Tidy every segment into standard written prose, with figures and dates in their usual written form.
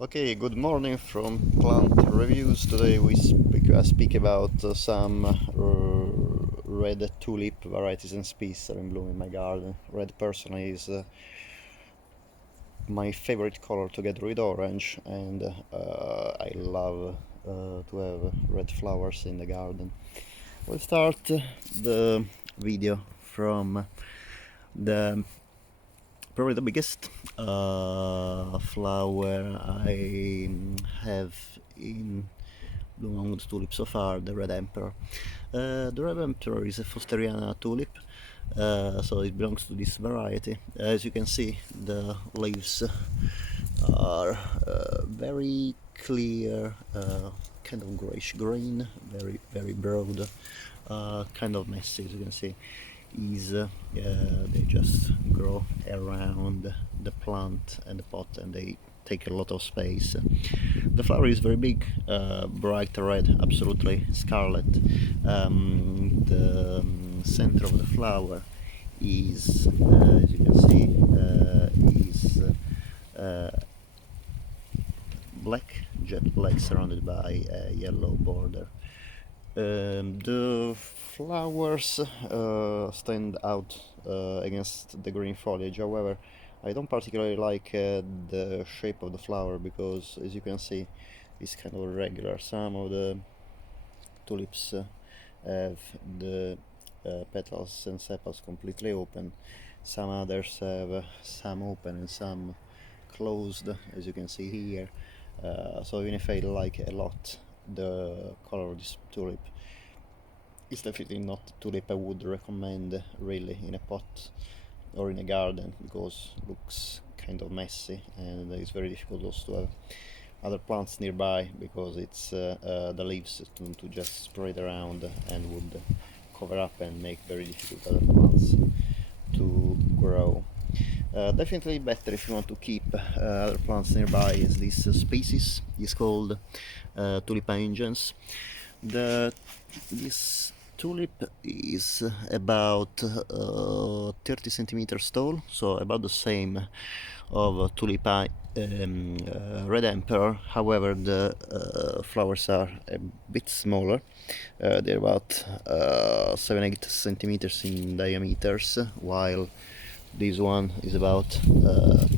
Okay, good morning from Plant Reviews. Today we speak about some red tulip varieties and species that are in bloom in my garden. Red personally is my favorite color together with orange, and I love to have red flowers in the garden. We'll start the video from the probably the biggest flower I have in bloom among the tulips so far, the red emperor. The red emperor is a fosteriana tulip, so it belongs to this variety. As you can see, the leaves are very clear, kind of grayish green, very broad, kind of messy, as you can see. They just grow around the plant and the pot, and they take a lot of space. The flower is very big, bright red, absolutely scarlet. The center of the flower is, as you can see, is jet black, surrounded by a yellow border. The flowers stand out against the green foliage. However, I don't particularly like the shape of the flower, because as you can see, it's kind of irregular. Some of the tulips have the petals and sepals completely open. Some others have some open and some closed, as you can see here. So even if I like a lot the color of this tulip, it's definitely not a tulip I would recommend really in a pot or in a garden, because it looks kind of messy, and it's very difficult also to have other plants nearby, because it's the leaves to just spread around and would cover up and make very difficult other plants to grow. Definitely better if you want to keep other plants nearby is this species. It's called Tulipa ingens. This tulip is about 30 centimeters tall, so about the same of Tulipa red emperor. However, the flowers are a bit smaller. They're about 7-8 centimeters in diameters, while this one is about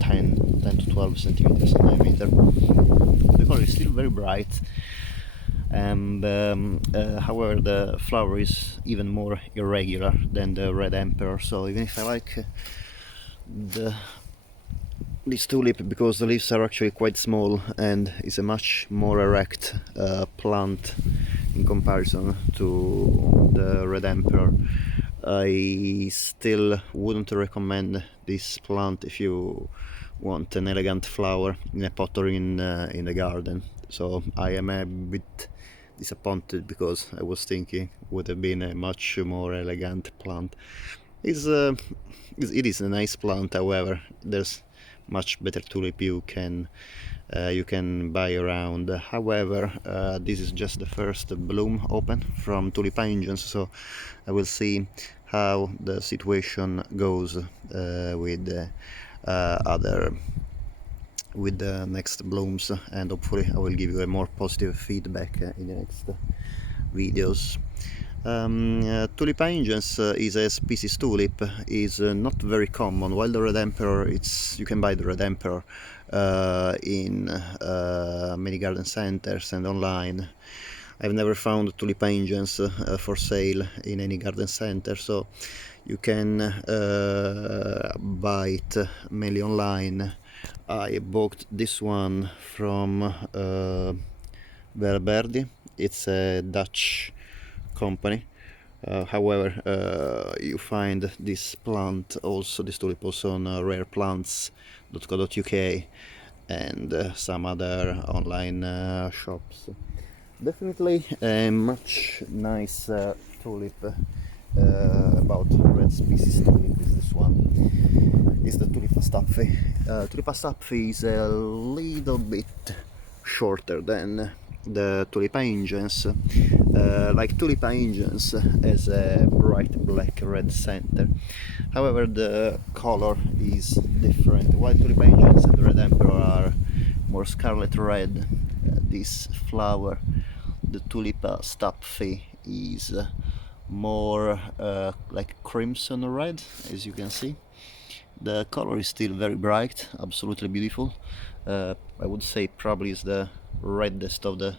10 to 12 centimeters in diameter. The color is still very bright, and however, the flower is even more irregular than the red emperor. So even if I like this tulip, because the leaves are actually quite small and it's a much more erect plant in comparison to the red emperor, I still wouldn't recommend this plant if you want an elegant flower in a pot or in the garden. So I am a bit disappointed, because I was thinking would have been a much more elegant plant. It is a nice plant. However, there's much better tulip you can buy around. However, this is just the first bloom open from Tulipa ingens, so I will see how the situation goes with the next blooms, and hopefully I will give you a more positive feedback in the next videos. Tulipa ingens is a species tulip, is not very common. While the red emperor, you can buy the red emperor in many garden centers and online. I've never found Tulipa ingens for sale in any garden center, so you can buy it mainly online. I bought this one from Verberdi. It's a Dutch company. However, you find this tulip also on rareplants.co.uk and some other online shops. Definitely a much nicer tulip about red species tulip is this one. Is the Tulipa stapfii. Tulipa stapfii is a little bit shorter than the Tulipa ingens. Like Tulipa ingens has a bright black red center. However, the color is different. While Tulipa ingens and the red emperor are more flower, scarlet red. This flower, the Tulipa stapfii, is more like crimson red, as you can see. The color is still very bright, absolutely beautiful. I would say probably is the reddest of the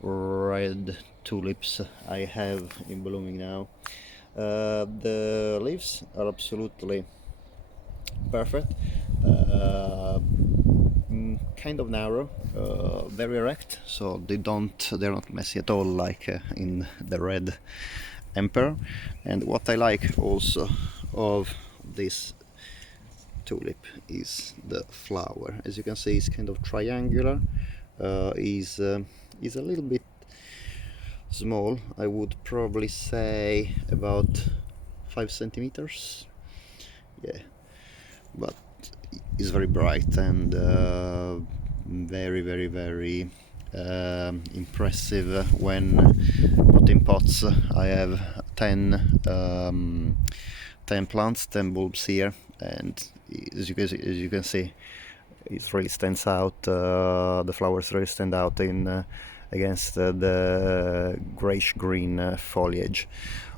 red tulips I have in blooming now. The leaves are absolutely perfect, kind of narrow, very erect, so they're not messy at all like in the red emperor. And what I like also of this tulip is the flower. As you can see, it's kind of triangular, is a little bit small. I would probably say about 5 centimeters, yeah, but it's very bright and very impressive when put in pots. I have 10 plants, 10 bulbs here, and as you can see, it really stands out. The flowers really stand out in against the grayish green foliage.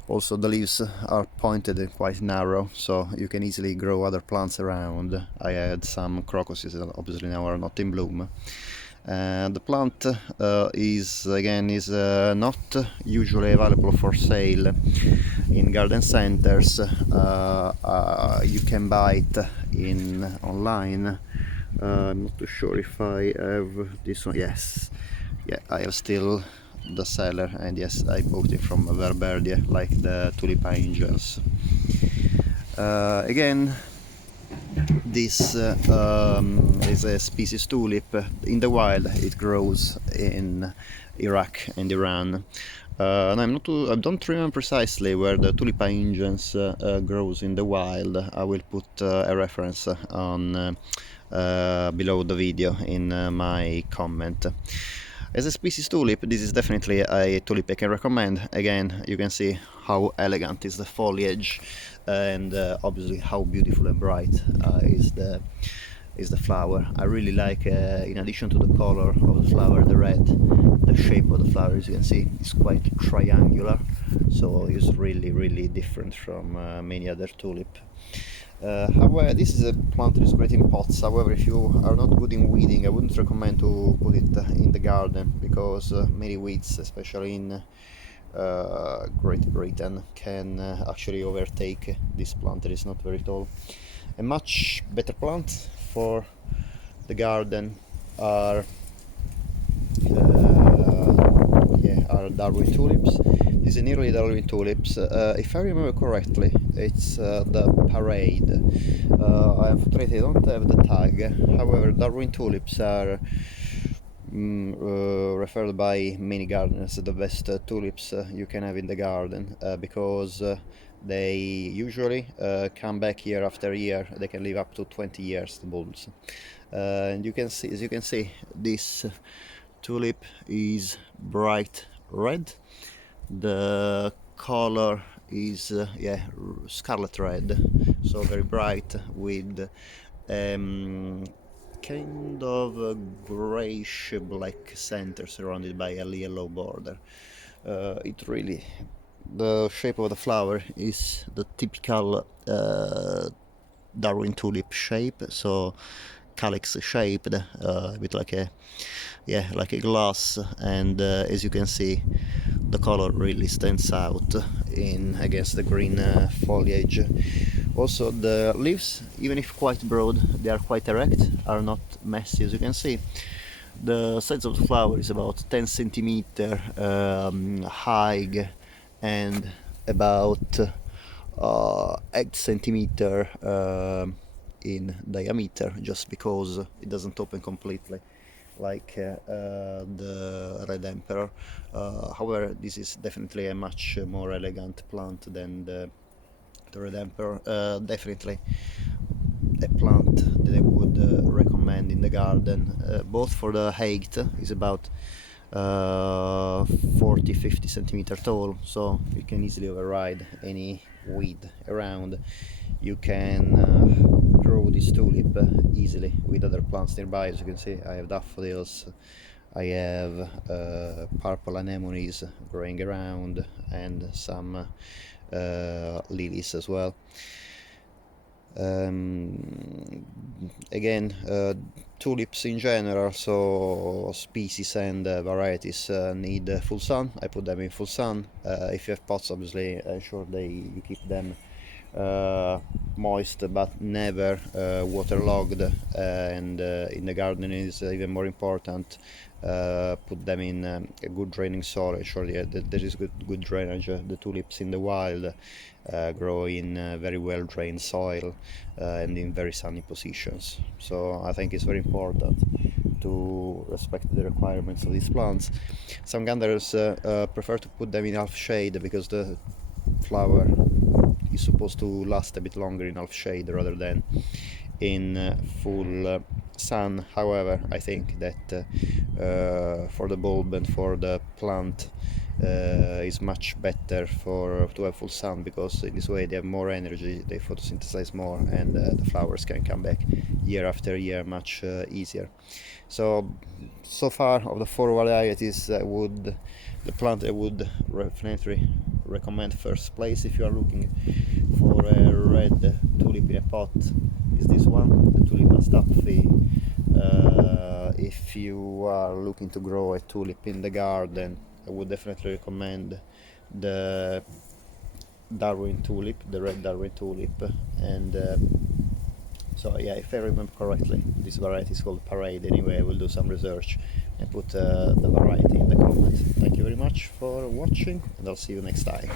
Also, the leaves are pointed and quite narrow, so you can easily grow other plants around. I had some crocuses that obviously now are not in bloom. The plant is not usually available for sale in garden centers. You can buy it online. I'm not too sure if I have this one. Yes, yeah, I have still the seller, and yes, I bought it from Verberdia, like the Tulipa ingens. Again, this is a species tulip. In the wild, it grows in Iraq and Iran. And I don't remember precisely where the Tulipa ingens grows in the wild. I will put a reference on below the video in my comment. As a species tulip, this is definitely a tulip I can recommend. Again, you can see how elegant is the foliage, and obviously how beautiful and bright is the flower. I really like, in addition to the color of the flower, the red, the shape of the flower, as you can see, is quite triangular, so it's really different from many other tulip. However, this is a plant that is great in pots. However, if you are not good in weeding, I wouldn't recommend to put it in the garden, because many weeds, especially in Great Britain, can actually overtake this plant that is not very tall. A much better plant for the garden are Darwin tulips. These are nearly Darwin tulips. If I remember correctly, it's the parade. I'm afraid I don't have the tag. However, Darwin tulips are referred by many gardeners as the best tulips you can have in the garden, because they usually come back year after year. They can live up to 20 years, the bulbs. And you can see, as you can see, this tulip is bright red. The color is scarlet red, so very bright, with kind of a grayish black center surrounded by a yellow border. The shape of the flower is the typical Darwin tulip shape, so calyx shaped, a bit like a glass, and as you can see, the color really stands out in against the green foliage. Also, the leaves, even if quite broad, they are quite erect, are not messy, as you can see. The size of the flower is about 10 centimeter high and about 8 centimeter in diameter, just because it doesn't open completely like the red emperor. However, this is definitely a much more elegant plant than the red emperor. Definitely a plant that I would recommend in the garden, both for the height. Is about 40-50 centimeter tall, so you can easily override any weed around. You can grow grow this tulip easily with other plants nearby. As you can see, I have daffodils, I have purple anemones growing around, and some lilies as well. Again, tulips in general, so species and varieties need full sun. I put them in full sun. If you have pots, obviously ensure you keep them moist but never waterlogged, and in the garden is even more important. Put them in a good draining soil. Ensure that there is good drainage. The tulips in the wild grow in very well drained soil and in very sunny positions. So I think it's very important to respect the requirements of these plants. Some gatherers prefer to put them in half shade because the flower is supposed to last a bit longer in half shade rather than in full sun. However, I think that for the bulb and for the plant is much better to have full sun, because in this way they have more energy, they photosynthesize more, and the flowers can come back year after year much easier. So far of the 4 varieties, the plant I would definitely recommend first place if you are looking for a red tulip in a pot is this one, the Tulipa stapfii. If you are looking to grow a tulip in the garden, I would definitely recommend the Darwin Tulip, the red Darwin Tulip. And so yeah, if I remember correctly, this variety is called Parade. Anyway, I will do some research and put the variety in the comments. Thank you very much for watching, and I'll see you next time.